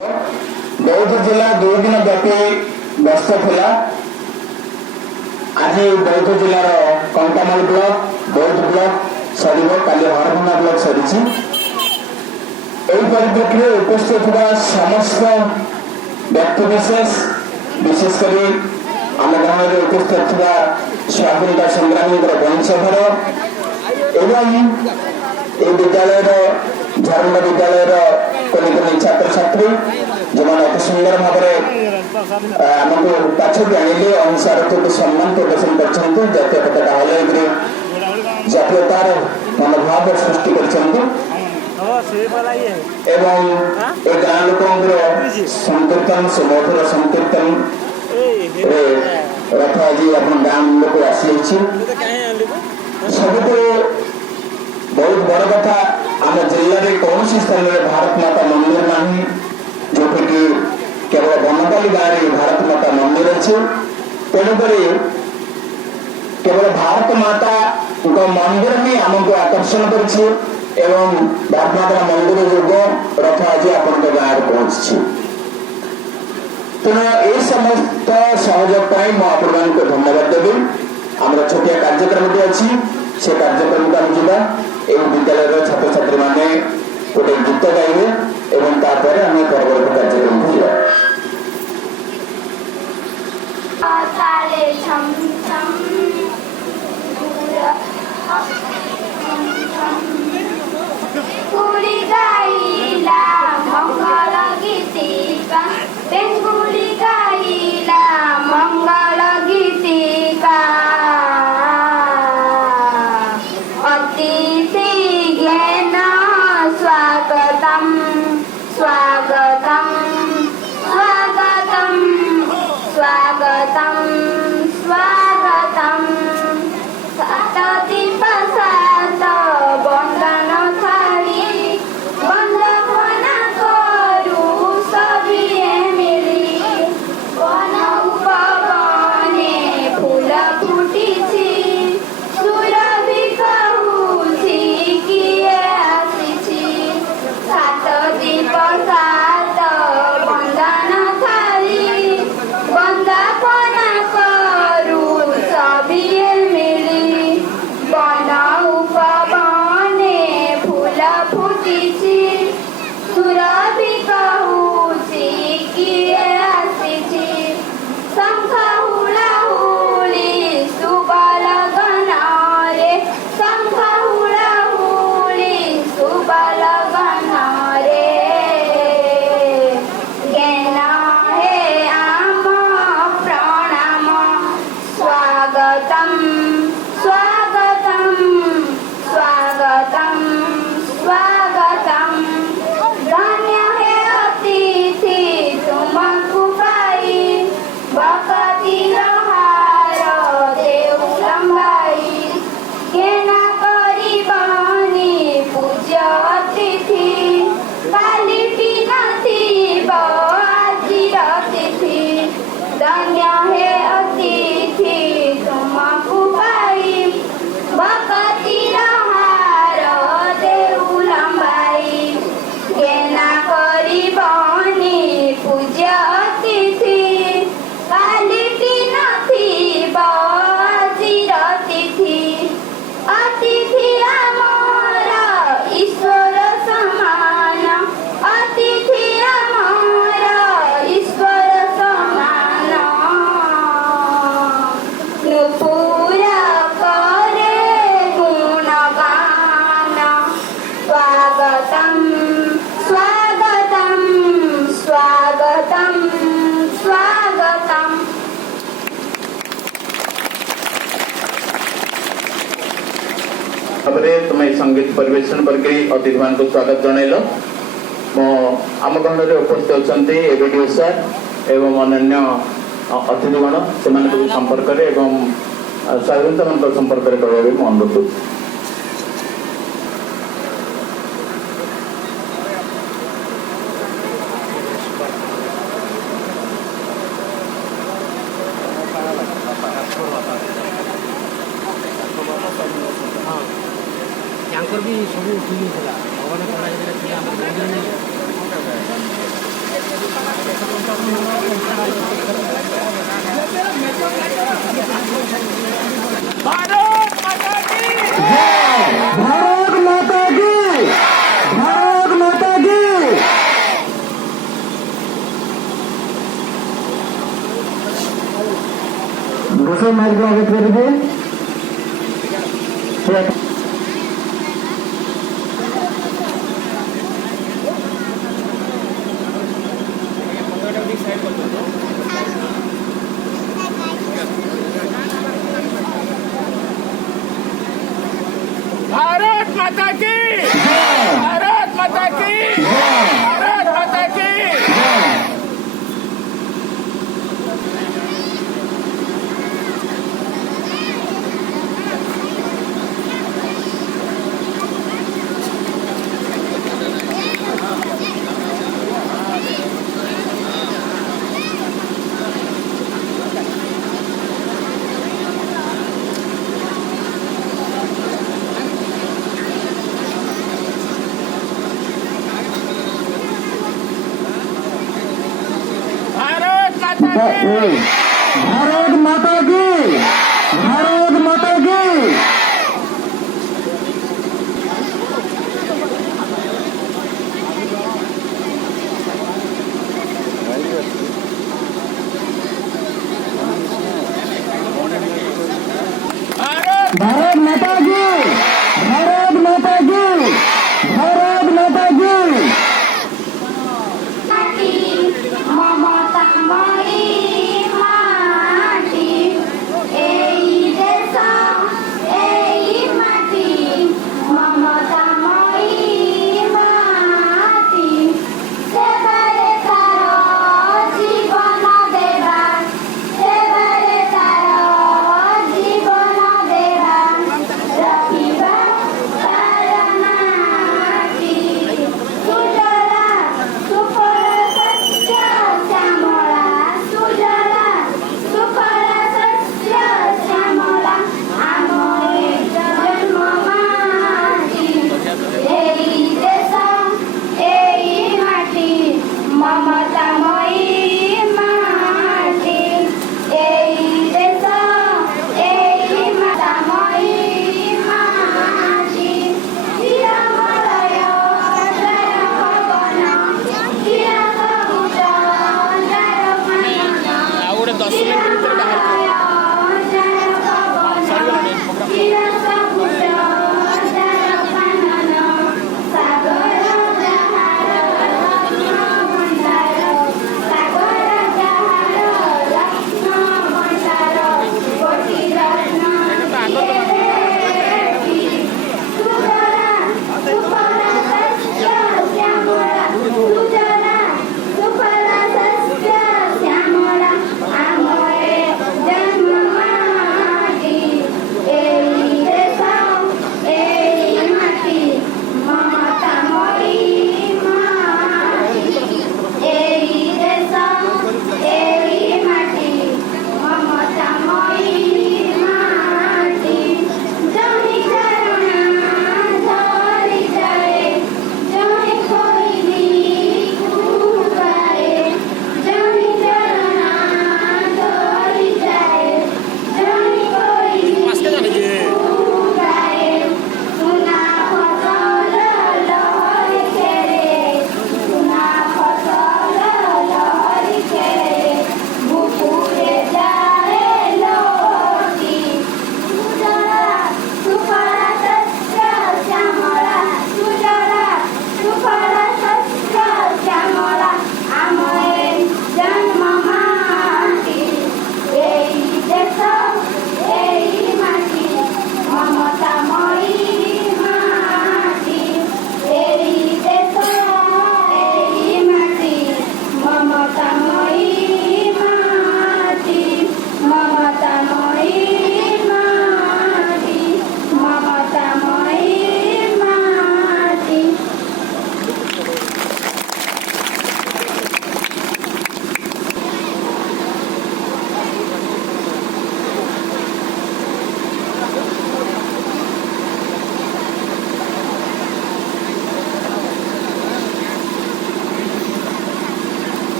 बौद्ध जिला 2 दिन व्यापी गस्त थिला। आज बौद्ध जिलार कंटामाल ब्लॉक बौद्ध ब्लॉक सर काली हरभंगा ब्लॉक सरी परिप्रेक्षी उपस्थित समस्त व्यक्तिशेष विशेषकर आम ग्राम में उपस्थित स्वाधीनता संग्रामी वंशधर एवं विद्यालय झारखंड विद्यालय कोनी छात्र छात्री जो अति सुंदर भाव आमको पाछक आनिले अनुसार सम्मान प्रदर्शन कर जातीय पताका हल्लैक जातीयतार मनोभाव सृष्टि कर गाँ लोक संकीर्तन से मधुर संकीर्तन रथ आज गाँ लोक आसी सब बहुत बड़ कथा आम जिले में कौन सी स्थान में भारत माता मंदिर नहीं जो कि केवल बनपाली गाँव में भारत माता मंदिर अच्छे तेणुक केवल भारत माता मंदिर ही आमको आकर्षण कर भारत माता मंदिर जो रथ आज आप गाँव में पहुंची तेणु ये समस्त सहयोग मुझे धन्यवाद देवी आम छोटिया कार्यक्रम अच्छी से कार्यक्रम को आम विद्यालय छात्र छात्री मैंने गोटे गीत गाइबे एवं तापर आम परवर्ती कार्यक्रम को जा तुम संगीत परिवेशन करके अतिथि मान को स्वागत जनइल आम गण में उपस्थित अच्छा एबीडीओ सर एवं अन्य अतिथिगण से संपर्क स्वाधीनता मान संपर्क करने को अनुरोध भी सब ठीक है भगवान भारत माता की भारत माता की भारत माता की बसे माइक आगे कर दे भारत माता की भारत माता की भारत माता की भारत माता की भारत माता की भारत माता की भारत भारत माता की भारत माता की भारत माता की মমতাময়ী মাটি এই দেশ এই মাটি মমতাময়ী মাটি সেবারে তার জীবন দেবা সেবারে তার জীবন দেবা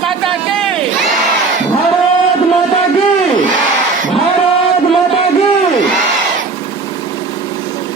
ମାତା କି